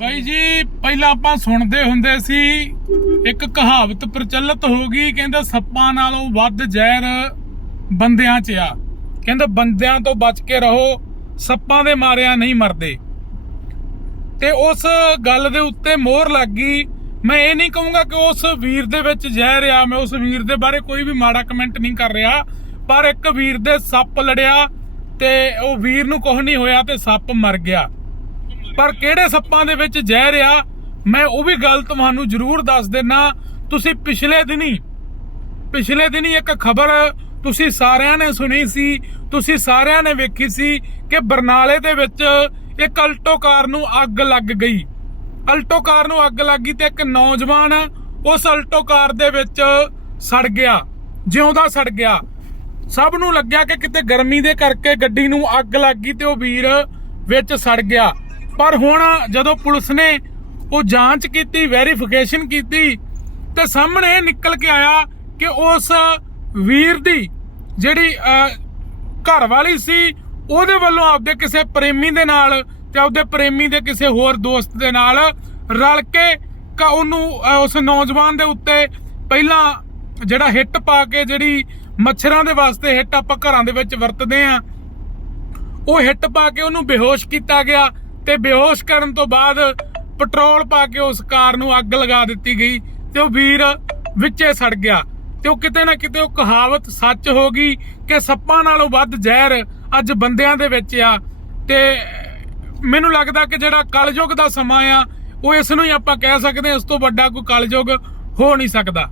ਬਾਈ ਜੀ, ਪਹਿਲਾਂ ਆਪਾਂ ਸੁਣਦੇ ਹੁੰਦੇ ਸੀ, ਇੱਕ ਕਹਾਵਤ ਪ੍ਰਚਲਿਤ ਹੋ ਗਈ, ਕਹਿੰਦੇ ਸੱਪਾਂ ਨਾਲੋਂ ਵੱਧ ਜ਼ਹਿਰ ਬੰਦਿਆਂ 'ਚ ਆ। ਕਹਿੰਦੇ ਬੰਦਿਆਂ ਤੋਂ ਬਚ ਕੇ ਰਹੋ, ਸੱਪਾਂ ਦੇ ਮਾਰਿਆ ਨਹੀਂ ਮਰਦੇ। ਤੇ ਉਸ ਗੱਲ ਦੇ ਉੱਤੇ ਮੋਹਰ ਲੱਗ ਗਈ। ਮੈਂ ਇਹ ਨਹੀਂ ਕਹੂੰਗਾ ਕਿ ਉਸ ਵੀਰ ਦੇ ਵਿੱਚ ਜ਼ਹਿਰ ਆ, ਮੈਂ ਉਸ ਵੀਰ ਦੇ ਬਾਰੇ ਕੋਈ ਵੀ ਮਾੜਾ ਕਮੈਂਟ ਨਹੀਂ ਕਰ ਰਿਹਾ, ਪਰ ਇੱਕ ਵੀਰ ਦੇ ਸੱਪ ਲੜਿਆ ਤੇ ਉਹ ਵੀਰ ਨੂੰ ਕੁਝ ਨਹੀਂ ਹੋਇਆ ਤੇ ਸੱਪ ਮਰ ਗਿਆ। ਪਰ ਕਿਹੜੇ ਸੱਪਾਂ ਦੇ ਵਿੱਚ ਜ਼ਹਿਰ ਆ? ਮੈਂ ਉਹ ਵੀ ਗੱਲ ਤੁਹਾਨੂੰ ਜ਼ਰੂਰ ਦੱਸ ਦੇਣਾ ਤੁਸੀਂ ਪਿਛਲੇ ਦਿਨੀ ਪਿਛਲੇ ਦਿਨੀ ਇੱਕ ਖਬਰ ਤੁਸੀਂ ਸਾਰਿਆਂ ਨੇ ਸੁਣੀ ਸੀ। ਤੁਸੀਂ ਸਾਰਿਆਂ ਨੇ ਵੇਖੀ ਸੀ ਕਿ ਬਰਨਾਲੇ ਦੇ ਵਿੱਚ ਇੱਕ ਅਲਟੋ ਕਾਰ ਨੂੰ ਅੱਗ ਲੱਗ ਗਈ। ਅਲਟੋ ਕਾਰ ਨੂੰ ਅੱਗ ਲੱਗ ਗਈ ਤੇ ਇੱਕ ਨੌਜਵਾਨ ਉਸ ਅਲਟੋ ਕਾਰ ਦੇ ਵਿੱਚ ਸੜ ਗਿਆ, ਜਿਉਂਦਾ ਸੜ ਗਿਆ। ਸਭ ਨੂੰ ਲੱਗਿਆ ਕਿ ਕਿਤੇ ਗਰਮੀ ਦੇ ਕਰਕੇ ਗੱਡੀ ਨੂੰ ਅੱਗ ਲੱਗ ਗਈ ਤੇ ਉਹ ਵੀਰ ਵਿੱਚ ਸੜ ਗਿਆ। ਪਰ ਹੁਣ ਜਦੋਂ ਪੁਲਿਸ ਨੇ ਉਹ ਜਾਂਚ ਕੀਤੀ ਵੈਰੀਫਿਕੇਸ਼ਨ ਕੀਤੀ, ਤੇ ਸਾਹਮਣੇ ਇਹ ਨਿਕਲ ਕੇ ਆਇਆ ਕਿ ਉਸ ਵੀਰ ਦੀ ਜਿਹੜੀ ਘਰ ਵਾਲੀ ਸੀ, ਉਹਦੇ ਵੱਲੋਂ ਆਪਦੇ ਕਿਸੇ ਪ੍ਰੇਮੀ ਦੇ ਨਾਲ ਤੇ ਆਪਦੇ ਪ੍ਰੇਮੀ ਦੇ ਕਿਸੇ ਹੋਰ ਦੋਸਤ ਦੇ ਨਾਲ ਰਲ ਕੇ ਕ ਉਹਨੂੰ ਉਸ ਨੌਜਵਾਨ ਦੇ ਉੱਤੇ ਪਹਿਲਾਂ ਜਿਹੜਾ ਹਿੱਟ ਪਾ ਕੇ ਜਿਹੜੀ ਮੱਛਰਾਂ ਦੇ ਵਾਸਤੇ ਹਿੱਟ ਆਪਾਂ ਘਰਾਂ ਦੇ ਵਿੱਚ ਵਰਤਦੇ ਆ, ਉਹ ਹਿੱਟ ਪਾ ਕੇ ਉਹਨੂੰ ਬੇਹੋਸ਼ ਕੀਤਾ ਗਿਆ। ਤੇ ਬੇਹੋਸ਼ ਕਰਨ ਤੋਂ ਬਾਅਦ ਪੈਟਰੋਲ ਪਾ ਕੇ ਉਸ ਕਾਰ ਨੂੰ ਅੱਗ ਲਗਾ ਦਿੱਤੀ ਗਈ ਤੇ ਉਹ ਵੀਰ ਵਿੱਚੇ ਸੜ ਗਿਆ ਤੇ ਉਹ ਕਿਤੇ ਨਾ ਕਿਤੇ ਉਹ ਕਹਾਵਤ ਸੱਚ ਹੋ ਗਈ ਕਿ ਸੱਪਾਂ ਨਾਲੋਂ ਵੱਧ ਜ਼ਹਿਰ ਅੱਜ ਬੰਦਿਆਂ ਦੇ ਵਿੱਚ ਆ। ਤੇ ਮੈਨੂੰ ਲੱਗਦਾ ਕਿ ਜਿਹੜਾ ਕਲਯੁਗ ਦਾ ਸਮਾਂ ਆ, ਉਹ ਇਸ ਨੂੰ ਹੀ ਆਪਾਂ ਕਹਿ ਸਕਦੇ ਹਾਂ, ਇਸ ਤੋਂ ਵੱਡਾ ਕੋਈ ਕਲਯੁਗ ਹੋ ਨਹੀਂ ਸਕਦਾ।